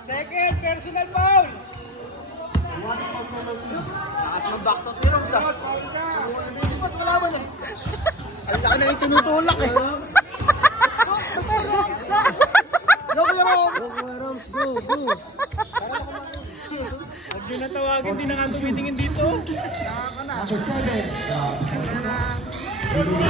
Second, personal foul. Lakas mag-box out ni Roms ah. Hindi pa sa kalaban eh. Ang laki na yung tinutulak eh. Go Kuya Roms! Go Kuya Roms, go, go! Huwag nyo natawagin, di na nga tumitingin dito. Nakaka na. Tutut.